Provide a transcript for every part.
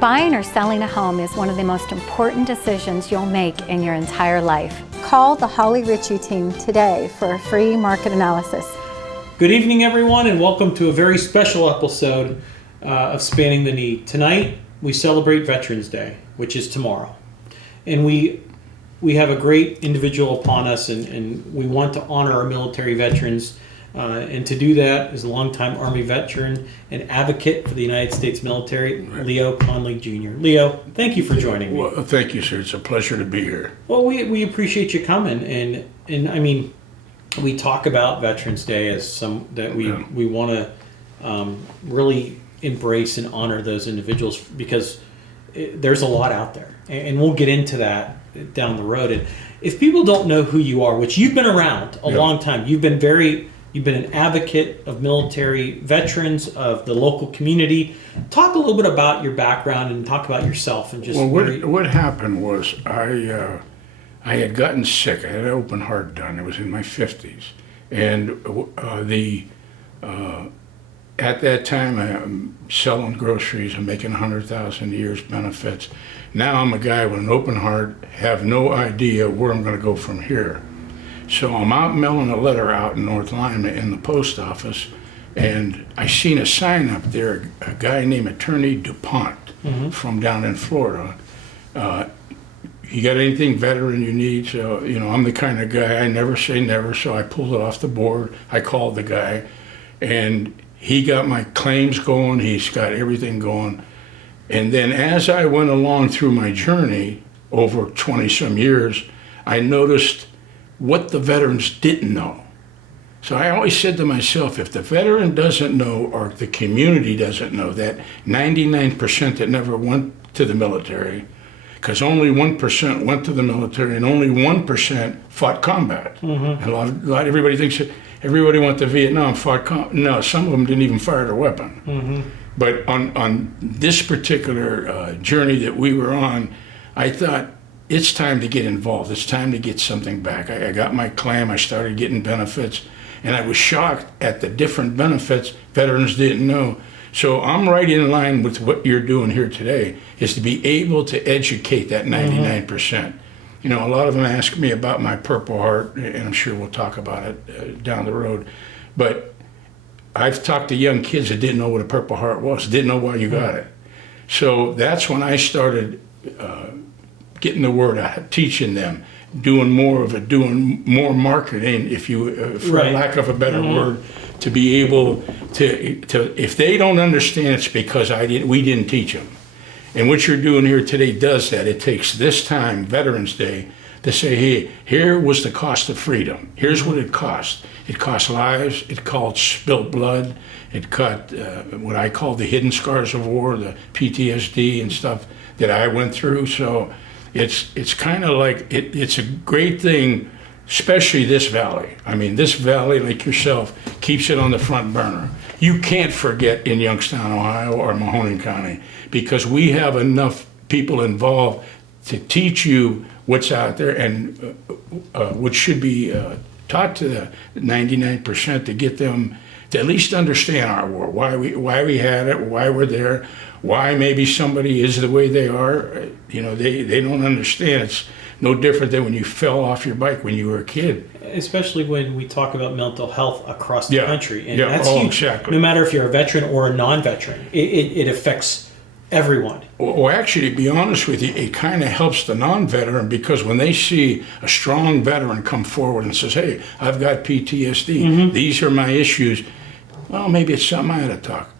Buying or selling a home is one of the most important decisions you'll make in your entire life. Call the Holly Ritchie team today for a free market analysis. Good evening, everyone, and welcome to a very special episode of Spanning the Need. Tonight, we celebrate Veterans Day, which is tomorrow. And we have a great individual upon us, and we want to honor our military veterans. And to do that is a longtime Army veteran and advocate for the United States military, Leo Connley Jr. Leo, thank you for joining me. Well, thank you, sir. It's a pleasure to be here. Well, we appreciate you coming, and I mean, we talk about Veterans Day as some that we want to really embrace and honor those individuals because there's a lot out there, and we'll get into that down the road. And if people don't know who you are, which you've been around a long time, you've been an advocate of military veterans, of the local community. Talk a little bit about your background and talk about yourself and just. Well, what happened was I had gotten sick. I had an open heart done. It was in my 50s, and at that time I'm selling groceries. I'm making $100,000 a year's benefits. Now I'm a guy with an open heart, have no idea where I'm going to go from here. So I'm out mailing a letter out in North Lima in the post office, and I seen a sign up there, a guy named Attorney DuPont from down in Florida. You got anything veteran you need? So, I'm the kind of guy, I never say never, so I pulled it off the board. I called the guy, and he got my claims going, he's got everything going. And then as I went along through my journey over 20-some years, I noticed what the veterans didn't know. So I always said to myself, if the veteran doesn't know or the community doesn't know that 99% that never went to the military, because only 1% went to the military and only 1% fought combat. And a lot everybody thinks that everybody went to Vietnam, no, some of them didn't even fire a weapon. But on this particular journey that we were on, I thought, it's time to get involved. It's time to get something back. I got my claim. I started getting benefits, and I was shocked at the different benefits veterans didn't know. So I'm right in line with what you're doing here today, is to be able to educate that 99%. A lot of them ask me about my Purple Heart, and I'm sure we'll talk about it down the road. But I've talked to young kids that didn't know what a Purple Heart was, didn't know why you got it. So that's when I started getting the word out, teaching them, doing more marketing, for lack of a better word, to be able to, if they don't understand, it's because we didn't teach them. And what you're doing here today does that. It takes this time, Veterans Day, to say, hey, here was the cost of freedom. Here's what it cost. It cost lives, it cost spilled blood, it cost what I call the hidden scars of war, the PTSD and stuff that I went through. So it's kind of like, it's a great thing, especially this valley. I mean, this valley, like yourself, keeps it on the front burner. You can't forget in Youngstown, Ohio, or Mahoning County, because we have enough people involved to teach you what's out there and what should be taught to the 99% to get them to at least understand our war, why we had it, why we're there, why maybe somebody is the way they are. They don't understand. It's no different than when you fell off your bike when you were a kid. Especially when we talk about mental health across the country. And that's huge. Exactly. No matter if you're a veteran or a non-veteran, it affects everyone. Well, actually, to be honest with you, it kind of helps the non-veteran, because when they see a strong veteran come forward and says, hey, I've got PTSD, these are my issues, well, maybe it's something I had to talk.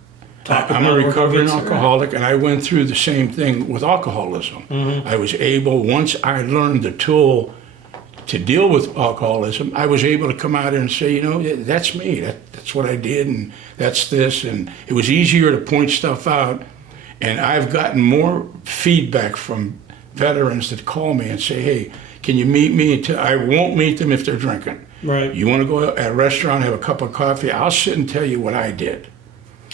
I'm a recovering alcoholic, and I went through the same thing with alcoholism. I was able, once I learned the tool to deal with alcoholism, I was able to come out and say, that's me, that's what I did, and that's this, and it was easier to point stuff out. And I've gotten more feedback from veterans that call me and say, hey, can you meet me? I won't meet them if they're drinking. Right. You want to go at a restaurant, have a cup of coffee, I'll sit and tell you what I did.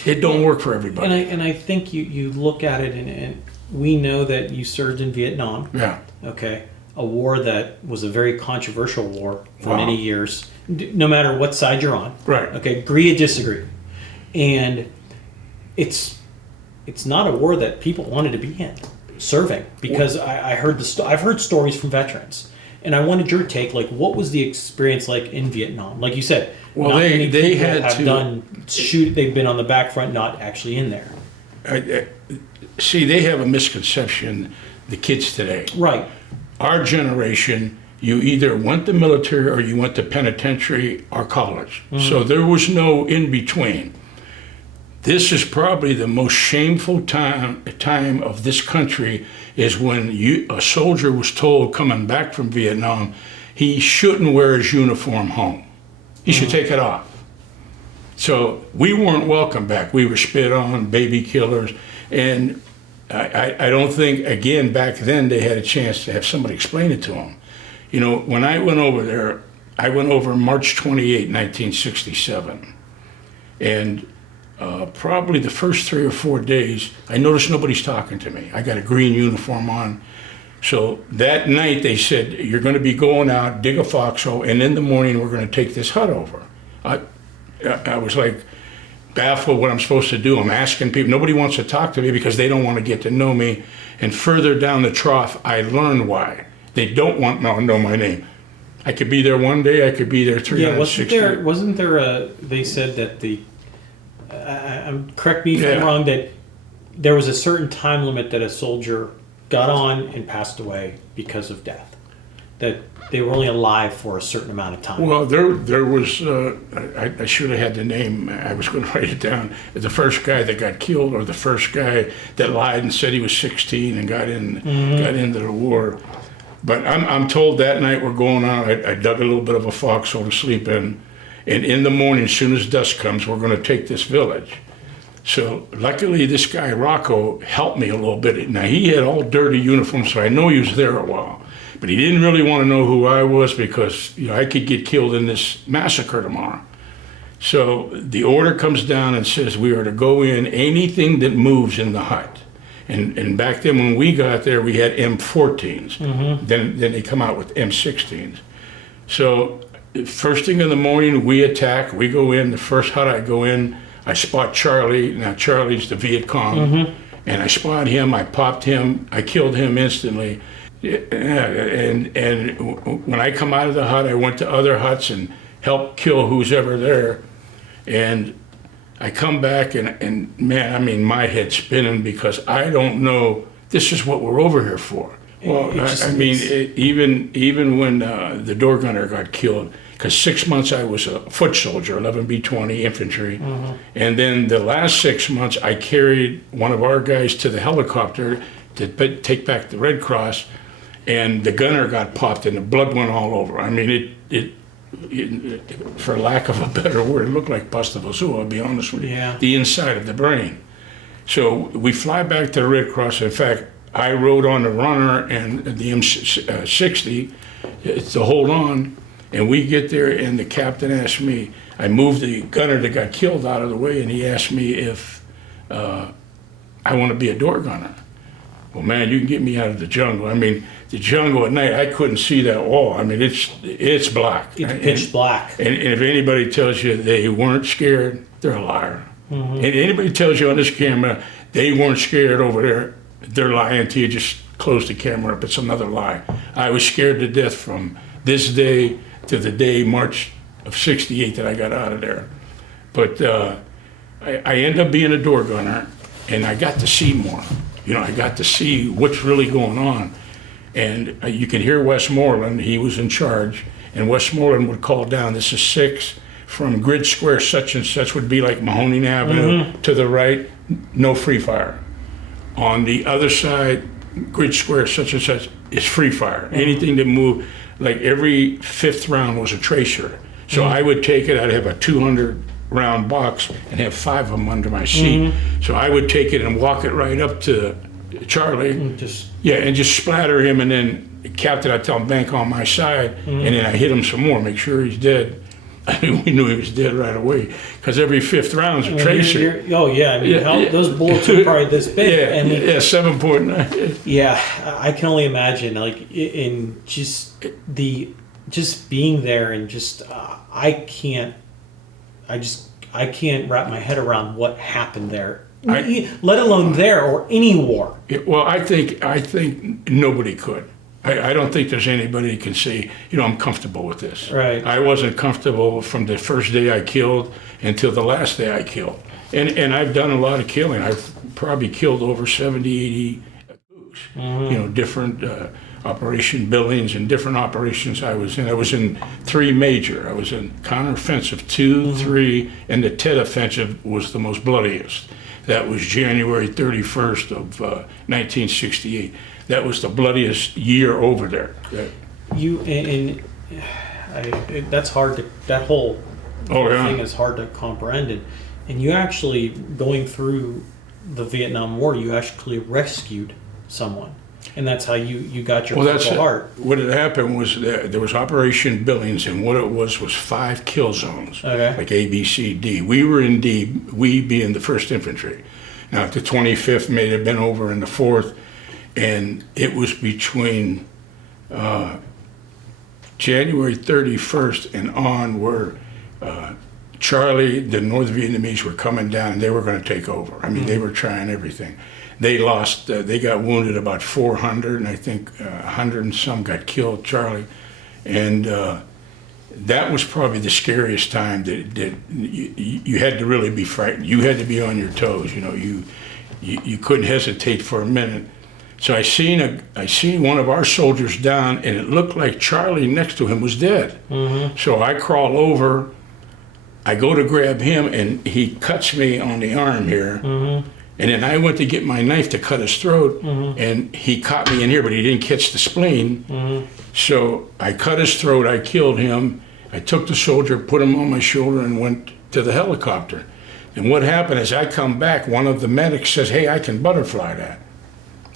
It don't work for everybody. And I think you look at it, and we know that you served in Vietnam. Yeah. Okay. A war that was a very controversial war for many years, no matter what side you're on. Right. Okay. Agree or disagree. And it's it's not a war that people wanted to be in, serving. Because I've heard stories from veterans, and I wanted your take. Like, what was the experience like in Vietnam? Like you said, Well, not many they people had have to done shoot. They've been on the back front, not actually in there. See, they have a misconception, the kids today. Right. Our generation, you either went to military or you went to penitentiary or college. So there was no in between. This is probably the most shameful time of this country, is when a soldier was told coming back from Vietnam he shouldn't wear his uniform home. He should take it off. So we weren't welcome back. We were spit on, baby killers, and I don't think, again, back then they had a chance to have somebody explain it to them. You know, when I went over there, I went over March 28, 1967. And probably the first 3 or 4 days, I noticed nobody's talking to me. I got a green uniform on. So that night they said, you're going to be going out, dig a foxhole, and in the morning we're going to take this hut over. I was like baffled what I'm supposed to do. I'm asking people. Nobody wants to talk to me because they don't want to get to know me. And further down the trough, I learned why. They don't want to know my name. I could be there one day, I could be there 360. Yeah, wasn't there they said that correct me if I'm wrong, that there was a certain time limit that a soldier got on and passed away because of death. That they were only alive for a certain amount of time. Well, there was, I should have had the name, I was going to write it down. The first guy that got killed, or the first guy that lied and said he was 16 and got into the war. But I'm told that night we're going out, I dug a little bit of a foxhole to sleep in, and in the morning, as soon as dusk comes, we're going to take this village. So luckily this guy, Rocco, helped me a little bit. Now he had all dirty uniforms, so I know he was there a while. But he didn't really want to know who I was because, you know, I could get killed in this massacre tomorrow. So the order comes down and says we are to go in anything that moves in the hut. And back then when we got there, we had M14s. Then they come out with M16s. So first thing in the morning, we attack. We go in. The first hut I go in, I spot Charlie. Now Charlie's the Viet Cong. And I spot him. I popped him. I killed him instantly. And when I come out of the hut, I went to other huts and helped kill who's ever there. And I come back and man, I mean, my head's spinning because I don't know, this is what we're over here for. Well, even when the door gunner got killed, because 6 months I was a foot soldier, 11B-20 infantry. And then the last 6 months, I carried one of our guys to the helicopter to take back the Red Cross. And the gunner got popped and the blood went all over. I mean, it for lack of a better word, it looked like pasta vasul, I'll be honest with you. Yeah. The inside of the brain. So we fly back to the Red Cross. In fact, I rode on the runner and the M60 to hold on. And we get there and the captain asked me, I moved the gunner that got killed out of the way, and he asked me if I want to be a door gunner. Well, man, you can get me out of the jungle. I mean, the jungle at night, I couldn't see that wall. I mean, it's black. It's pitch black. And if anybody tells you they weren't scared, they're a liar. And anybody tells you on this camera they weren't scared over there, they're lying to you. Just close the camera up. It's another lie. I was scared to death from this day to the day, March of '68, that I got out of there. But I ended up being a door gunner, and I got to see more. You know, I got to see what's really going on. And you can hear Westmoreland, he was in charge, and Westmoreland would call down, this is 6 from grid square such and such, would be like Mahoning Avenue to the right, no free fire. On the other side, grid square such and such is free fire. Anything that moved, like every 5th round was a tracer. So I would take it, I'd have a 200 round box and have 5 of them under my seat. So I would take it and walk it right up to Charlie, and just splatter him, and then the captain, I'd tell him, bank on my side, and then I hit him some more, make sure he's dead. I mean, we knew he was dead right away, because every 5th round's a tracer. Those bullets are probably this big. 7.9. Yeah, I can only imagine, like, in just being there, and just I can't wrap my head around what happened there let alone there or any war. Well, I think nobody could. I don't think there's anybody who can say, I'm comfortable with this. Right. I wasn't comfortable from the first day I killed until the last day I killed. And I've done a lot of killing. I've probably killed over 70, 80 kooks, different operation billings and different operations I was in. I was in 3 major. I was in counteroffensive 2, 3, and the Tet offensive was the most bloodiest. That was January 31st of 1968. That was the bloodiest year over there. That's hard to, that whole thing is hard to comprehend. And you actually, going through the Vietnam War, you actually rescued someone. And that's how you got your Purple Heart. What had happened was there was Operation Billings, and what it was 5 kill zones, like A, B, C, D. We were in D, we being the 1st Infantry. Now, the 25th may have been over in the 4th, and it was between January 31st and on where Charlie, the North Vietnamese were coming down, and they were going to take over. I mean, they were trying everything. They lost, they got wounded about 400, and I think 100 and some got killed, Charlie. And that was probably the scariest time that you had to really be frightened. You had to be on your toes, you couldn't hesitate for a minute. So I seen one of our soldiers down, and it looked like Charlie next to him was dead. So I crawl over, I go to grab him, and he cuts me on the arm here. And then I went to get my knife to cut his throat, and he caught me in here, but he didn't catch the spleen. So I cut his throat, I killed him, I took the soldier, put him on my shoulder, and went to the helicopter. And what happened is I come back, one of the medics says, "Hey, I can butterfly that."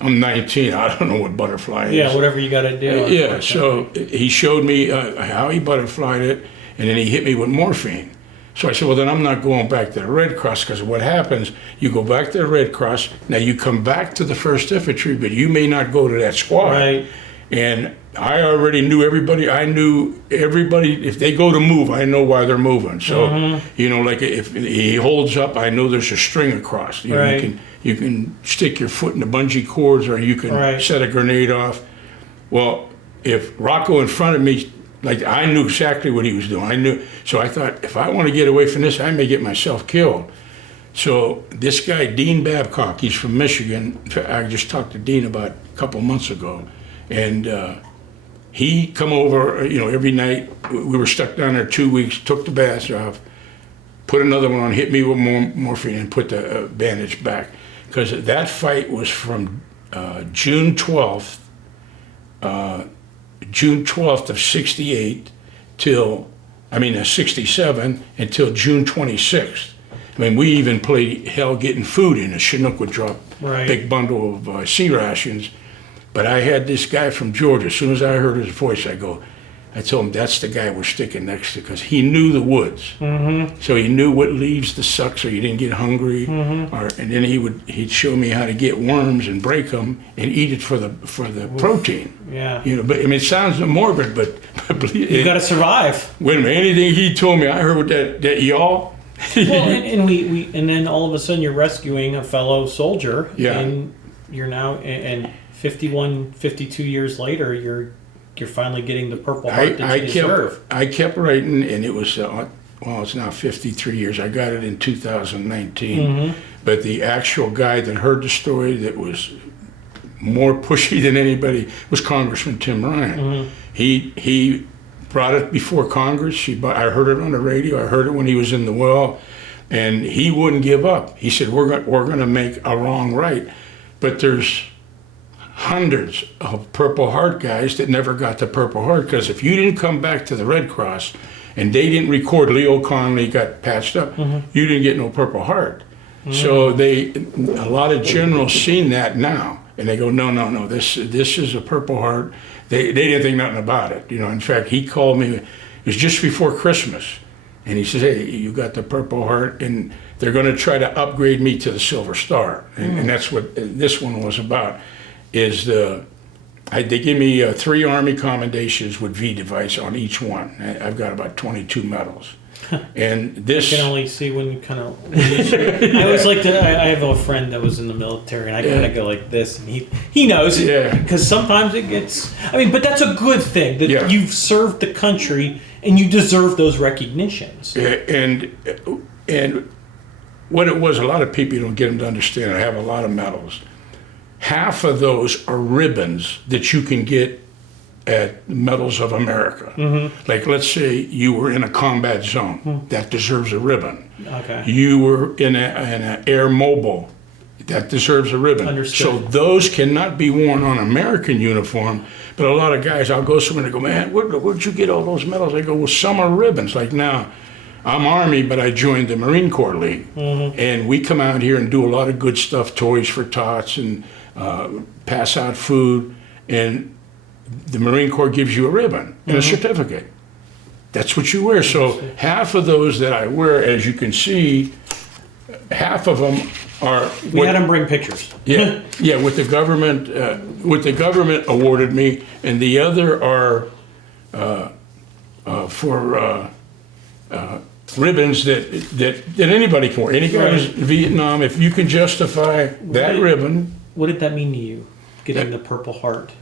I'm 19, I don't know what butterfly is. Yeah, whatever you got to do. So he showed me how he butterflied it, and then he hit me with morphine. So I said, well, then I'm not going back to the Red Cross, because what happens, you go back to the Red Cross, now you come back to the 1st Infantry, but you may not go to that squad. Right. And I already knew everybody. I knew everybody, if they go to move, I know why they're moving. So, like if he holds up, I know there's a string across. You can stick your foot in the bungee cords, or you can set a grenade off. Well, if Rocco in front of me, I knew exactly what he was doing. So I thought, if I want to get away from this, I may get myself killed. So this guy, Dean Babcock, he's from Michigan. I just talked to Dean about a couple months ago. And he come over, every night. We were stuck down there 2 weeks, took the baths off, put another one on, hit me with morphine, and put the bandage back. Because that fight was from June 12th of 68 till, 67 until June 26th. We even played hell getting food in. A Chinook would drop a big bundle of sea rations. But I had this guy from Georgia. As soon as I heard his voice, I told him, that's the guy we're sticking next to, because he knew the woods. So he knew what leaves to suck so you didn't get hungry. And then he'd show me how to get worms and break them and eat it for the protein. Yeah. But it sounds morbid, but you got to survive. Wait a minute, anything he told me, I heard with that y'all. Well, and then all of a sudden you're rescuing a fellow soldier. Yeah. And you're now, and 51, 52 years later, you're finally getting the Purple Heart that you deserve. I kept writing, and it was, it's now 53 years. I got it in 2019. But the actual guy that heard the story that was more pushy than anybody was Congressman Tim Ryan. He brought it before Congress. I heard it on the radio. I heard it when he was in the well. And he wouldn't give up. He said, we're going to make a wrong right. But there's hundreds of Purple Heart guys that never got the Purple Heart, because if you didn't come back to the Red Cross and they didn't record Leo Connley got patched up, you didn't get no Purple Heart. So a lot of generals seen that now, and they go, no, this is a Purple Heart. They didn't think nothing about it. In fact, he called me, it was just before Christmas, and he says, hey, you got the Purple Heart, and they're going to try to upgrade me to the Silver Star. And that's what this one was about. They give me 3 Army commendations with V device on each one. I've got about 22 medals. And this, I can only see when you kind of. I always like to. I have a friend that was in the military, and I kind of go like this, and he knows it. Yeah. Because sometimes it gets. I mean, but that's a good thing that Yeah. you've served the country and you deserve those recognitions. and what it was, a lot of people, you don't get them to understand. I have a lot of medals. Half of those are ribbons that you can get at Medals of America. Like, let's say you were in a combat zone, that deserves a ribbon. Okay. You were in an air mobile, that deserves a ribbon. Understood. So those cannot be worn on American uniform. But a lot of guys, I'll go somewhere and they go, man, where'd you get all those medals? I go, well, some are ribbons. Like now, I'm Army, but I joined the Marine Corps League. And we come out here and do a lot of good stuff, toys for tots and pass out food. And the Marine Corps gives you a ribbon and a certificate. That's what you wear. So half of those that I wear, as you can see, half of them are. We had them bring pictures. Yeah, yeah. What the government awarded me, and the other are for ribbons that anybody can wear. Any guy who's in Vietnam, if you can justify that ribbon. What did that mean to you? Getting the Purple Heart.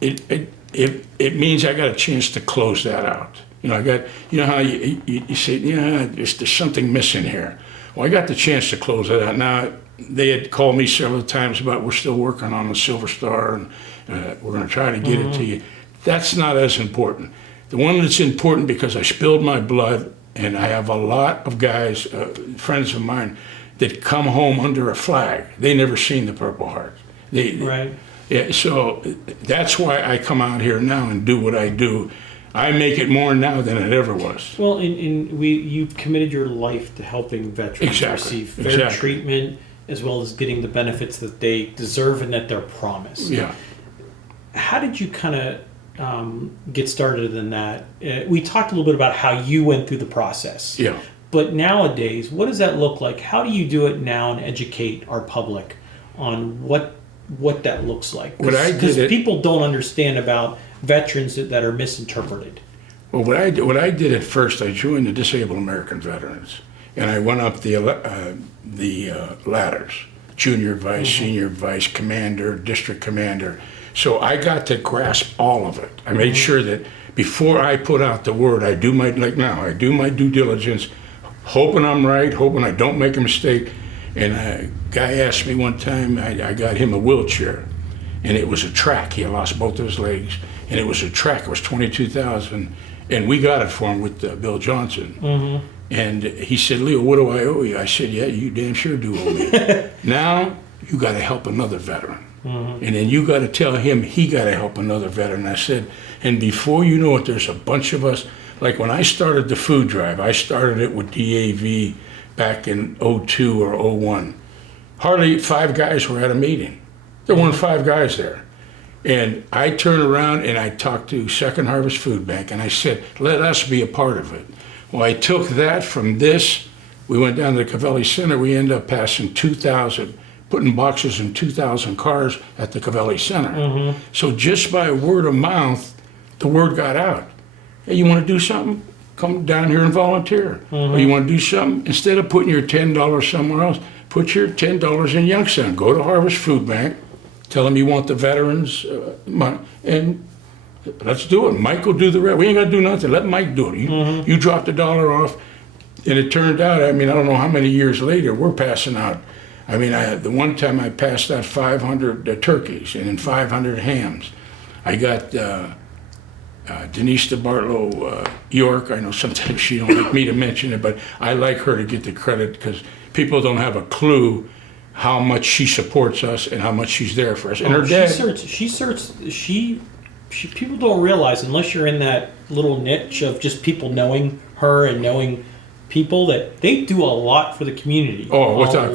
It means I got a chance to close that out. You know how you say, there's something missing here. Well, I got the chance to close that out. Now, they had called me several times about we're still working on the Silver Star and we're going to try to get it to you. That's not as important. The one that's important, because I spilled my blood, and I have a lot of guys, friends of mine, that come home under a flag. They never seen the Purple Heart. Right. Yeah, so that's why I come out here now and do what I do. I make it more now than it ever was. Well, you committed your life to helping veterans receive fair treatment, as well as getting the benefits that they deserve and that they're promised. Yeah. How did you kind of get started in that? We talked a little bit about how you went through the process. Yeah. But nowadays, what does that look like? How do you do it now and educate our public on what that looks like? Because people don't understand about veterans that are misinterpreted. Well, what I did at first, I joined the Disabled American Veterans, and I went up the ladders: junior vice, senior vice, commander, district commander. So I got to grasp all of it. I made sure that before I put out the word, I do my due diligence, hoping I'm right, hoping I don't make a mistake. And a guy asked me one time, I got him a wheelchair, and it was a track. He had lost both of his legs, and it was a track. It was $22,000, and we got it for him with Bill Johnson. And he said, "Leo, what do I owe you?" I said, "Yeah, you damn sure do owe me." Now you got to help another veteran, and then you got to tell him he got to help another veteran. I said, and before you know it, there's a bunch of us. Like when I started the food drive, I started it with DAV. Back in 02 or 01. Hardly 5 guys were at a meeting. There weren't 5 guys there. And I turned around and I talked to Second Harvest Food Bank and I said, let us be a part of it. Well, I took that from this. We went down to the Connelly Center. We ended up passing 2,000, putting boxes in 2,000 cars at the Connelly Center. So just by word of mouth, the word got out. Hey, you want to do something? Come down here and volunteer. Or you want to do something? Instead of putting your $10 somewhere else, put your $10 in Youngstown. Go to Harvest Food Bank. Tell them you want the veterans money, and let's do it. Mike will do the rest. We ain't got to do nothing. Let Mike do it. You drop the dollar off, and it turned out, I don't know how many years later, we're passing out. The one time I passed out 500 turkeys and then 500 hams. I got Denise DeBartolo York. I know sometimes she don't like me to mention it, but I like her to get the credit because people don't have a clue how much she supports us and how much she's there for us. And her dad. People don't realize, unless you're in that little niche of just people knowing her and knowing people, that they do a lot for the community. Oh, without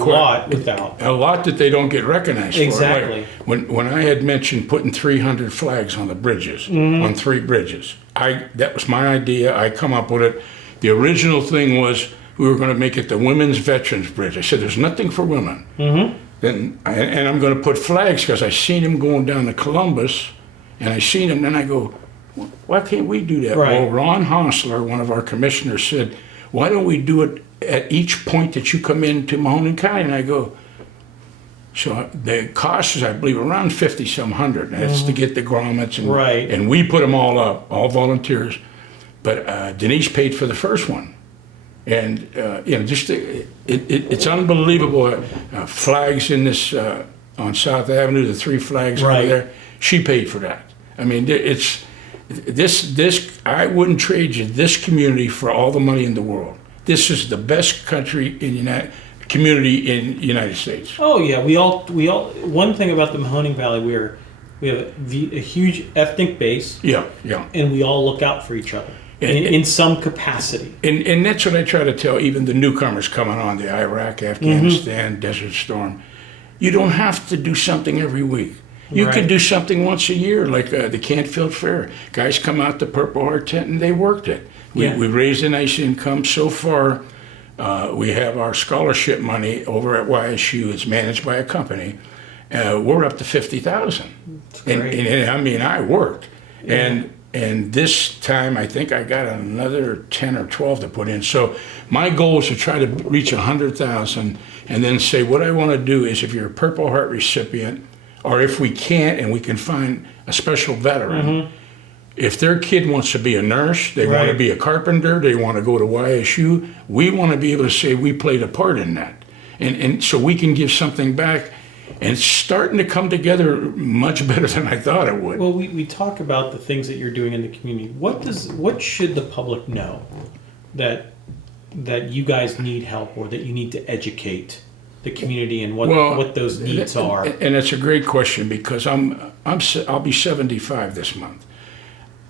a lot that they don't get recognized exactly. for. Like when I had mentioned putting 300 flags on the bridges, on 3 bridges, that was my idea. I come up with it. The original thing was we were going to make it the Women's Veterans Bridge. I said, there's nothing for women. And I'm going to put flags because I seen him going down to Columbus, and I seen him, and I go, why can't we do that? Right. Well, Ron Hostler, one of our commissioners, said, why don't we do it at each point that you come into Mahoning County? And I go, so the cost is, I believe, around 50 some hundred. That's to get the grommets, and, Right. and we put them all up, all volunteers. But Denise paid for the first one. And, just it's unbelievable. Flags in this, on South Avenue, the 3 flags Right. over there, she paid for that. I mean, it's, this, I wouldn't trade you this community for all the money in the world. This is the best community in the United States. Oh yeah, we all. One thing about the Mahoning Valley, we have a huge ethnic base, Yeah. and we all look out for each other in some capacity. And that's what I try to tell even the newcomers coming on, the Iraq, Afghanistan, Desert Storm. You don't have to do something every week. You Right. could do something once a year, like the Canfield Fair. Guys come out to Purple Heart Tent and they worked it. We raised a nice income. So far, we have our scholarship money over at YSU. It's managed by a company. We're up to $50,000. And I mean, I worked. Yeah. And this time, I think I got another 10 or 12 to put in. So my goal is to try to reach 100,000 and then say, what I want to do is, if you're a Purple Heart recipient, or if we can't and we can find a special veteran, if their kid wants to be a nurse, they want to Right. be a carpenter, they want to go to YSU, we want to be able to say we played a part in that. And so we can give something back. And it's starting to come together much better than I thought it would. Well, we talk about the things that you're doing in the community. What should the public know that you guys need help, or that you need to educate the community and what those needs are? And it's a great question, because I'll be 75 this month.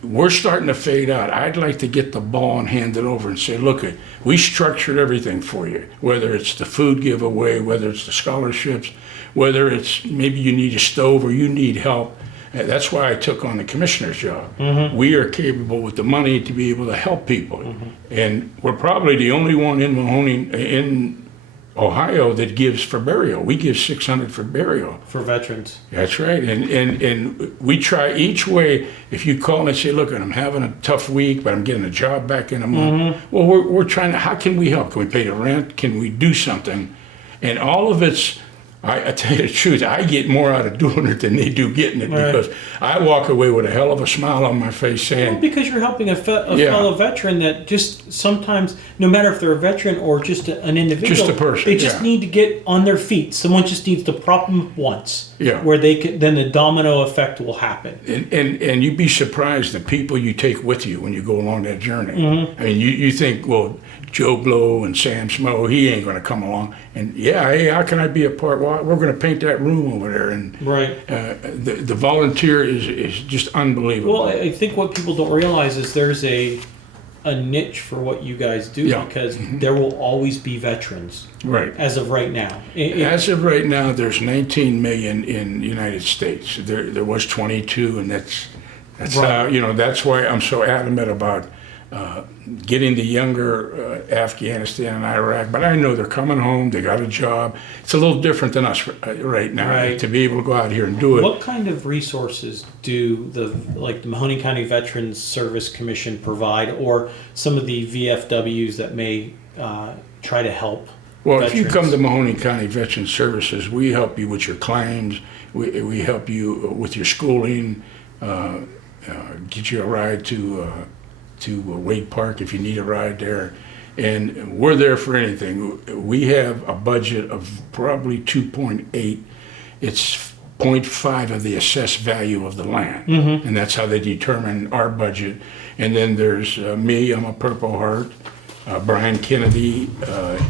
We're starting to fade out. I'd like to get the ball and hand it over and say, look, we structured everything for you, whether it's the food giveaway, whether it's the scholarships, whether it's maybe you need a stove or you need help. That's why I took on the commissioner's job. We are capable with the money to be able to help people. And we're probably the only one in Mahoning, in Ohio, that gives for burial. We give $600 for burial. For veterans. That's right. And we try each way. If you call and say, look, I'm having a tough week, but I'm getting a job back in a month. Well, we're trying to, how can we help? Can we pay the rent? Can we do something? And all of it's, I tell you the truth, I get more out of doing it than they do getting it, because I walk away with a hell of a smile on my face saying... Well, because you're helping a fellow veteran that just sometimes, no matter if they're a veteran or just an individual... Just a person, they just need to get on their feet. Someone just needs to prop them once. Yeah. Where they can, then the domino effect will happen. And you'd be surprised the people you take with you when you go along that journey. I mean, you think, well, Joe Blow and Sam Smo, he ain't going to come along. And hey, how can I be a part? Well, we're going to paint that room over there. And the volunteer is just unbelievable. Well, I think what people don't realize is there's a niche for what you guys do, because there will always be veterans. Right. As of right now. As of right now, there's 19 million in the United States. There was 22, and that's how, that's why I'm so adamant about getting the younger Afghanistan and Iraq. But I know they're coming home. They got a job. It's a little different than us right now to be able to go out here and do it. What kind of resources do the Mahoning County Veterans Service Commission provide, or some of the VFWs that may try to help? Well, veterans? If you come to Mahoning County Veterans Services, we help you with your claims. We help you with your schooling, get you a ride to Wade Park if you need a ride there. And we're there for anything. We have a budget of probably 2.8. It's 0.5 of the assessed value of the land. And that's how they determine our budget. And then there's me, I'm a Purple Heart. Brian Kennedy,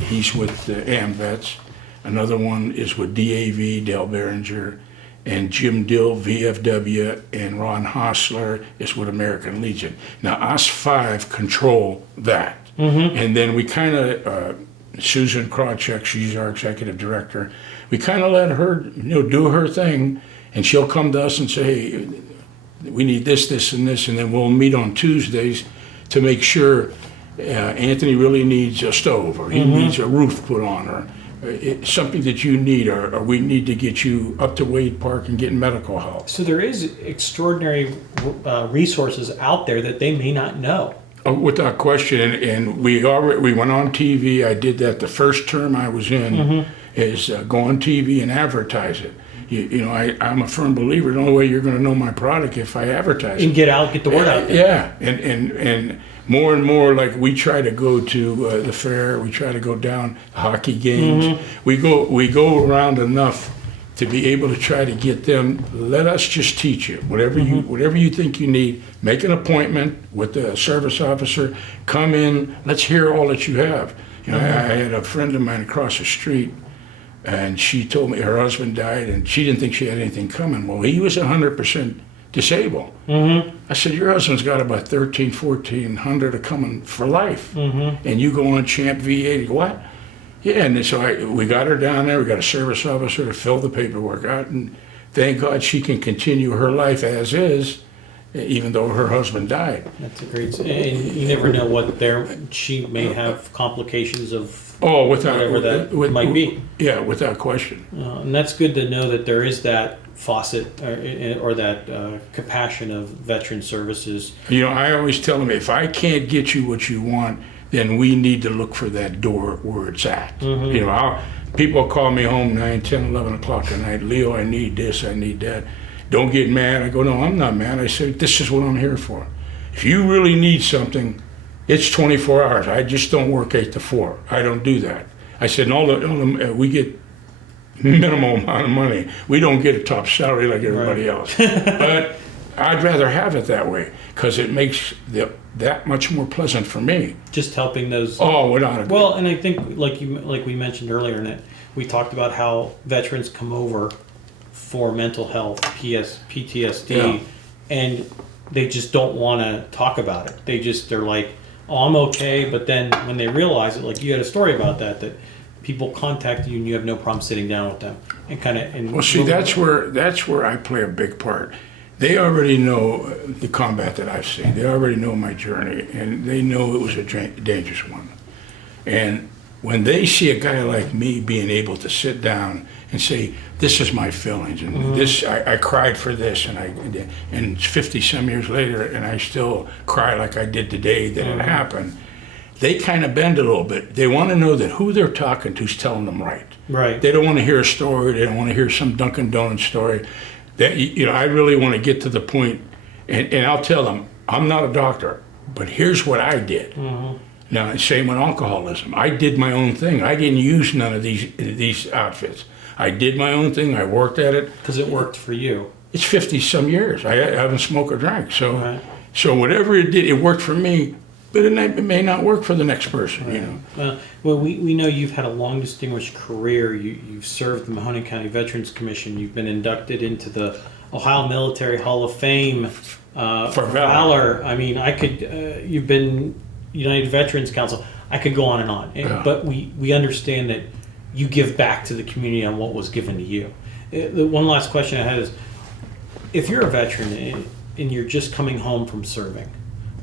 he's with AMVETS. Another one is with DAV, Dale Behringer. And Jim Dill, VFW, and Ron Hostler is with American Legion. Now, us 5 control that. And then we kind of, Susan Krawcheck, she's our executive director, we kind of let her do her thing, and she'll come to us and say, hey, we need this, this, and this, and then we'll meet on Tuesdays to make sure Anthony really needs a stove, or he needs a roof put on, or something that you need, or we need to get you up to Wade Park and get medical help. So there is extraordinary resources out there that they may not know. Without question, and we went on TV. I did that the first term I was in, is go on TV and advertise it. You know, I'm a firm believer. The only way you're going to know my product if I advertise And it. get the word out there. Yeah, and more and more, like we try to go to the fair. We try to go down hockey games. We go around enough to be able to try to get them. Let us just teach you whatever you think you need. Make an appointment with the service officer. Come in. Let's hear all that you have. You know, I had a friend of mine across the street, and she told me her husband died, and she didn't think she had anything coming. Well, he was 100% disabled. I said, your husband's got about 1,400 of coming for life, and you go on Champ VA. What? Yeah, and so we got her down there. We got a service officer to fill the paperwork out, and thank God she can continue her life as is, even though her husband died. That's a great, and you never know what she may have complications of whatever that might be. Yeah, without question. And that's good to know that there is that faucet or that compassion of veteran services. You know, I always tell them, if I can't get you what you want, then we need to look for that door where it's at. You know, people call me home 9, 10, 11 o'clock at night. Leo, I need this, I need that. Don't get mad. I go, no, I'm not mad. I say, this is what I'm here for. If you really need something, it's 24 hours. I just don't work 8 to 4. I don't do that. I said, we get minimal amount of money. We don't get a top salary like everybody else. But I'd rather have it that way because it makes that much more pleasant for me. Just helping those. Oh, without it. Well, and I think like we mentioned earlier, and we talked about how veterans come over for mental health, PTSD, and they just don't want to talk about it. They're like, oh, I'm okay, but then when they realize it, like you had a story about that people contact you and you have no problem sitting down with them and kind of. Well, see, that's where I play a big part. They already know the combat that I've seen. They already know my journey, and they know it was a dangerous one. And when they see a guy like me being able to sit down and say, this is my feelings, and this, I cried for this, and it's 50 some years later, and I still cry like I did today that it happened, they kind of bend a little bit. They want to know that who they're talking to is telling them right. Right. They don't want to hear a story. They don't want to hear some Dunkin' Donuts story. That, you know, I really want to get to the point, and I'll tell them, I'm not a doctor, but here's what I did. Now, same with alcoholism. I did my own thing. I didn't use none of these outfits. I did my own thing. I worked at it. Because it worked for you. It's 50 some years. I haven't smoked or drank. So, Right. so whatever it did, it worked for me, but it may not work for the next person, you know. Well, we know you've had a long, distinguished career. You've served the Mahoning County Veterans Commission. You've been inducted into the Ohio Military Hall of Fame for valor. I mean, you've been United Veterans Council. I could go on and on. But we understand that you give back to the community on what was given to you. The one last question I had is, if you're a veteran and you're just coming home from serving,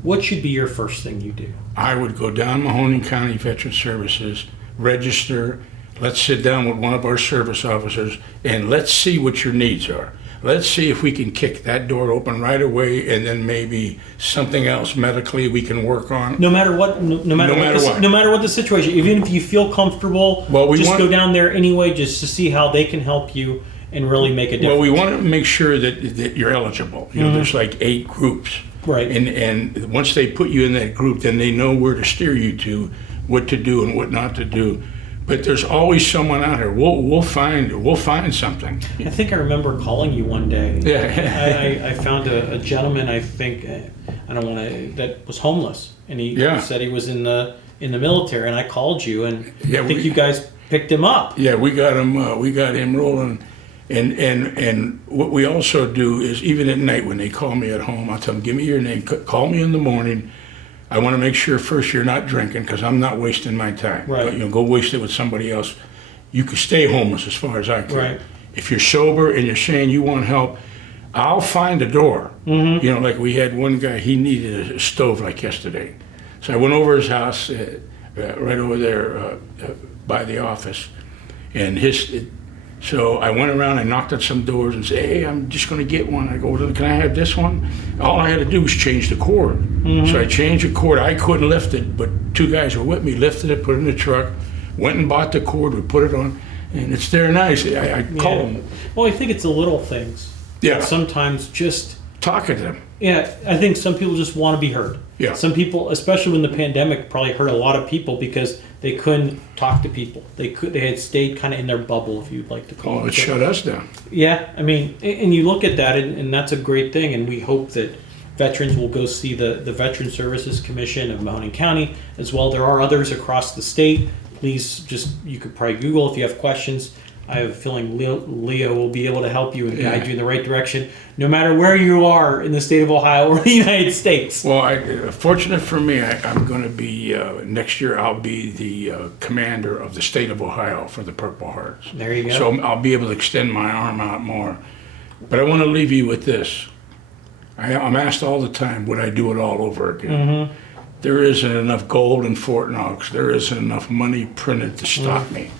what should be your first thing you do? I would go down Mahoning County Veteran Services, register, let's sit down with one of our service officers, and let's see what your needs are. Let's see if we can kick that door open right away, and then maybe something else medically we can work on. No matter what the situation, even if you feel comfortable, go down there anyway, just to see how they can help you and really make a difference. Well, we want to make sure that you're eligible. You know, there's like 8 groups. Right. And once they put you in that group, then they know where to steer you to, what to do and what not to do. But there's always someone out here. We'll find something. I think I remember calling you one day. Yeah. I found a gentleman. I think that was homeless, and he said he was in the military. And I called you, and I think you guys picked him up. Yeah, we got him rolling. And what we also do is, even at night when they call me at home, I'll tell them, give me your name, call me in the morning. I want to make sure first you're not drinking, because I'm not wasting my time. Right. But, go waste it with somebody else. You can stay homeless as far as I can. Right. If you're sober and you're saying you want help, I'll find a door. Like we had one guy, he needed a stove like yesterday. So I went over his house, right over there by the office, and So I went around, I knocked on some doors and said, hey, I'm just going to get one. I go, can I have this one? All I had to do was change the cord. So I changed the cord. I couldn't lift it, but two guys were with me, lifted it, put it in the truck, went and bought the cord, we put it on, and it's there nice. I call them. Well, I think it's the little things. Yeah. Sometimes just talking to them. Yeah, I think some people just want to be heard. Yeah. Some people, especially when the pandemic, probably hurt a lot of people because they couldn't talk to people. They had stayed kind of in their bubble, if you'd like to call it. Oh, it shut us down. Yeah, I mean, and you look at that, and that's a great thing. And we hope that veterans will go see the Veteran Services Commission of Mahoning County as well. There are others across the state. Please you could probably Google if you have questions. I have a feeling Leo will be able to help you and guide you in the right direction, no matter where you are in the state of Ohio or the United States. Well, fortunate for me, I'm going to be, next year I'll be the commander of the state of Ohio for the Purple Hearts. There you go. So I'll be able to extend my arm out more. But I want to leave you with this. I'm asked all the time, would I do it all over again? There isn't enough gold in Fort Knox. There isn't enough money printed to stop me.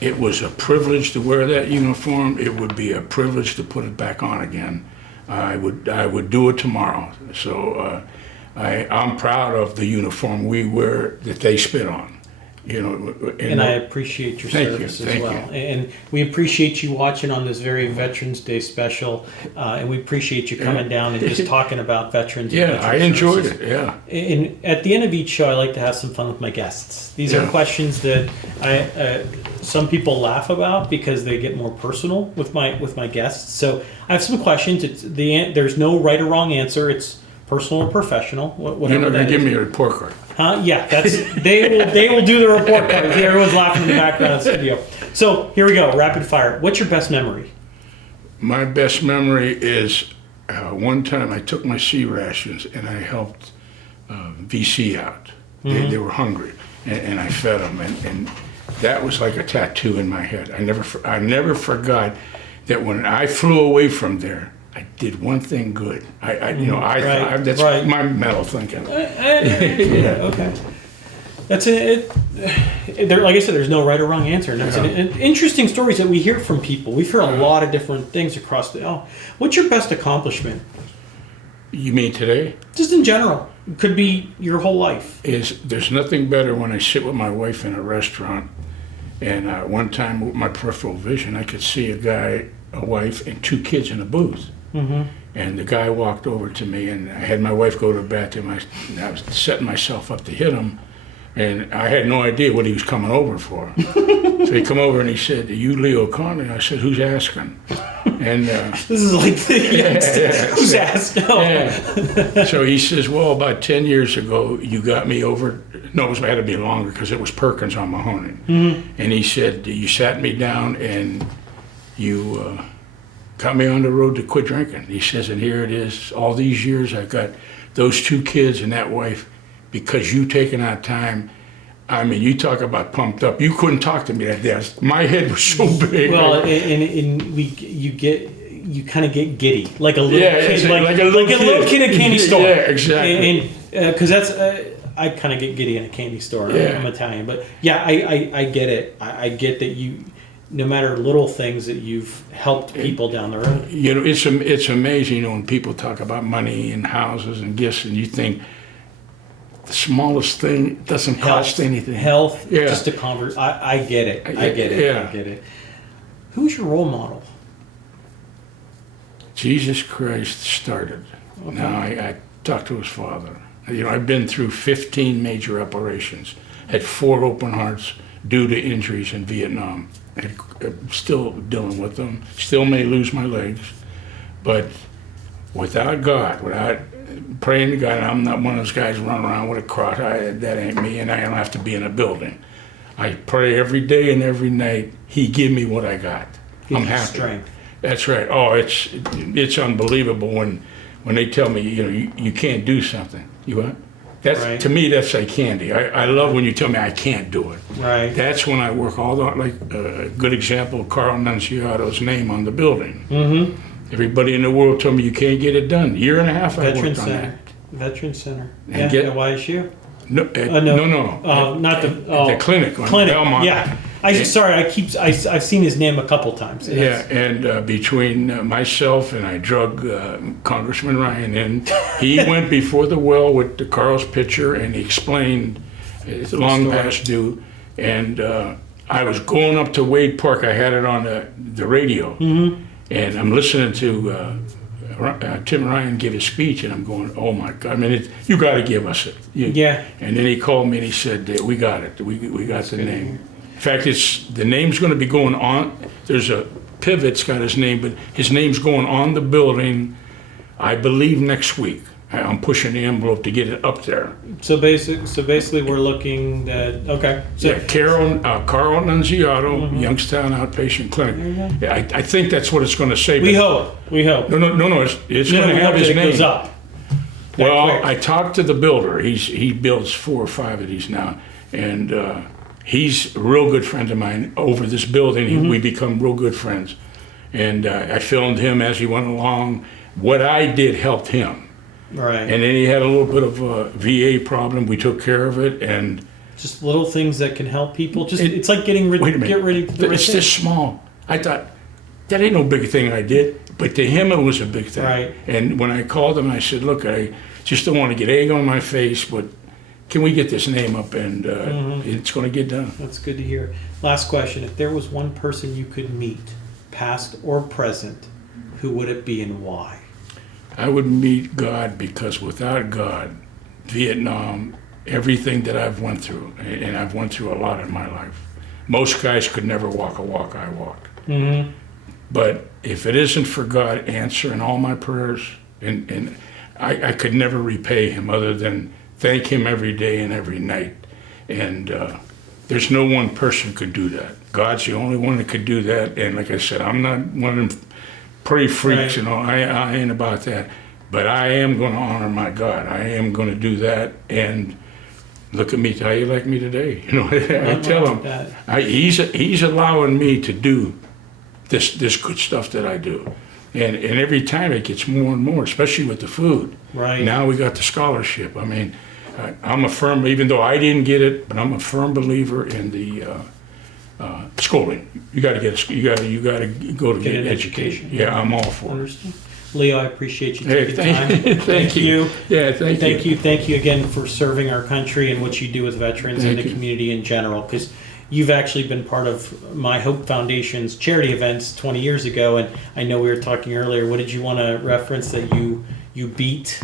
It was a privilege to wear that uniform. It would be a privilege to put it back on again. I would do it tomorrow. So I'm proud of the uniform we wear that they spit on. And I appreciate your service as well. And we appreciate you watching on this very Veterans Day special. And we appreciate you coming down and just talking about veterans. Yeah, and I enjoyed it. Yeah. And at the end of each show, I like to have some fun with my guests. These are questions that some people laugh about because they get more personal with my guests. So I have some questions. There's no right or wrong answer. It's personal or professional. Whatever. You're not going to give me a report card. Yeah, they will do the report card. Everyone's laughing in the background of the studio. So here we go, rapid fire. What's your best memory? My best memory is one time I took my C rations and I helped VC out. They were hungry, and I fed them, and that was like a tattoo in my head. I never forgot that when I flew away from there, I did one thing good. That's my mental thinking. Okay. That's it. Like I said, there's no right or wrong answer. And that's interesting stories that we hear from people. We've heard a lot of different things across what's your best accomplishment? You mean today? Just in general. It could be your whole life. There's nothing better when I sit with my wife in a restaurant, and one time with my peripheral vision, I could see a wife, and two kids in a booth. And the guy walked over to me, and I had my wife go to the bathroom. I was setting myself up to hit him, and I had no idea what he was coming over for. So he come over and he said, "Are you Leo Connley?" I said, "Who's asking?" And this is like who's asking? Yeah. So he says, "Well, about 10 years ago, you got me over." No, it had to be longer because it was Perkins on Mahoning. And he said, "You sat me down and you got me on the road to quit drinking." He says, "And here it is. All these years, I've got those two kids and that wife because you taking out time." I mean, you talk about pumped up. You couldn't talk to me that day. My head was so big. Well, you kind of get giddy, like a little kid, like a little kid at a candy store. Yeah, exactly. And because that's. I kind of get giddy in a candy store. Yeah. I'm Italian, but yeah, I get it. I get that you, no matter little things, that you've helped people down the road. It's amazing, when people talk about money and houses and gifts, and you think the smallest thing doesn't cost anything. Health, just a convert. I get it. I get it. Yeah. I get it. Who's your role model? Jesus Christ started. Okay. Now I talked to his father. I've been through 15 major operations, had 4 open hearts due to injuries in Vietnam. I'm still dealing with them, still may lose my legs, but without God, without praying to God, I'm not one of those guys running around with a cross. That ain't me, and I don't have to be in a building. I pray every day and every night, He give me what I got. I'm happy. Strength. That's right. Oh, it's unbelievable when they tell me, you can't do something. You what? That's right. To me, that's like candy. I love when you tell me I can't do it. Right. That's when I work all the, like a good example, Carl Nunziato's name on the building. Everybody in the world told me you can't get it done. 1.5 years I worked on that. Veteran Center. And at YSU? No. Not the the clinic on Belmont. Yeah. I've seen his name a couple times. Yeah, and between myself and I drug Congressman Ryan in, he went before the well with the Carl's picture and he explained it's long past due. And I was going up to Wade Park. I had it on the radio, and I'm listening to Tim Ryan give his speech, and I'm going, "Oh my God! I mean, you got to give us it." Yeah. And then he called me and he said, "We got it. We got the name." In fact, the name's going to be going on. There's a pivot's got his name, but his name's going on the building, I believe, next week. I'm pushing the envelope to get it up there. So basically, we're looking at okay. So Yeah, Carl Nunziato, Youngstown Outpatient Clinic. Yeah, I think that's what it's going to say. we hope. No, it's going to have his it name. goes up. Well, quick. I talked to the builder. He builds 4 or 5 of these now, and he's a real good friend of mine. Over this building, we become real good friends, and I filmed him as he went along. What I did helped him. Right. And then he had a little bit of a VA problem. We took care of it, and just little things that can help people. It's like getting rid. wait a minute. Get rid of the right It's thing. this small. I thought that ain't no big thing I did, but to him it was a big thing. Right. And when I called him, I said, "Look, I just don't want to get egg on my face, but can we get this name up and it's going to get done." That's good to hear. Last question: if there was one person you could meet, past or present, who would it be and why? I would meet God, because without God, Vietnam, everything that I've went through, and I've went through a lot in my life. Most guys could never walk a walk I walked. But if it isn't for God answering all my prayers, and I could never repay him other than thank him every day and every night. And there's no one person could do that. God's the only one that could do that. And like I said, I'm not one of them pretty freaks, Right. I ain't about that. But I am going to honor my God. I am going to do that. And look at me, how you like me today. I tell him, he's allowing me to do this good stuff that I do. And every time it gets more and more, especially with the food. Right. Now we got the scholarship. I mean, I'm a firm, even though I didn't get it, but I'm a firm believer in the schooling. You got to go to get an education. Yeah, I'm all for it. Understand. Leo, I appreciate you taking time. Thank you. Yeah, thank you. Thank you again for serving our country and what you do with veterans and the community in general, because you've actually been part of my Hope Foundation's charity events 20 years ago, and I know we were talking earlier. What did you want to reference that you beat?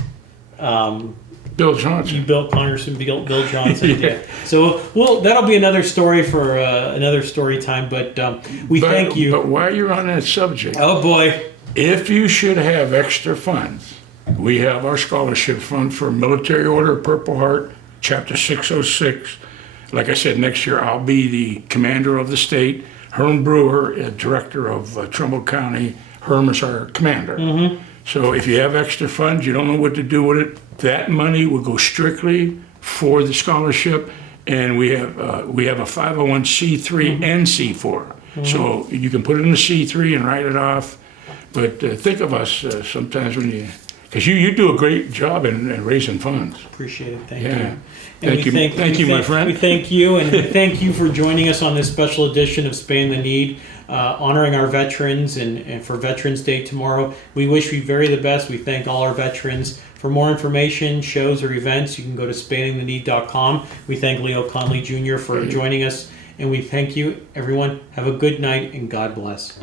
Bill Johnson. You built Congressman Bill Johnson. Yeah. So, well, that'll be another story for another story time. But thank you. But while you're on that subject, oh boy, if you should have extra funds, we have our scholarship fund for Military Order of Purple Heart, Chapter 606. Like I said, next year I'll be the commander of the state. Herm Brewer, director of Trumbull County. Herm is our commander. So if you have extra funds, you don't know what to do with it, that money will go strictly for the scholarship. And we have a 501c3 and C4. So you can put it in the C3 and write it off. But think of us sometimes when because you do a great job in raising funds. Appreciate it. Thank Yeah. you. And Thank you, my friend. We thank you, and we thank you for joining us on this special edition of Span the Need, honoring our veterans and for Veterans Day tomorrow. We wish you very the best. We thank all our veterans. For more information, shows, or events, you can go to spanningtheneed.com. We thank Leo Connley Jr. for joining us, and we thank you, everyone. Have a good night, and God bless.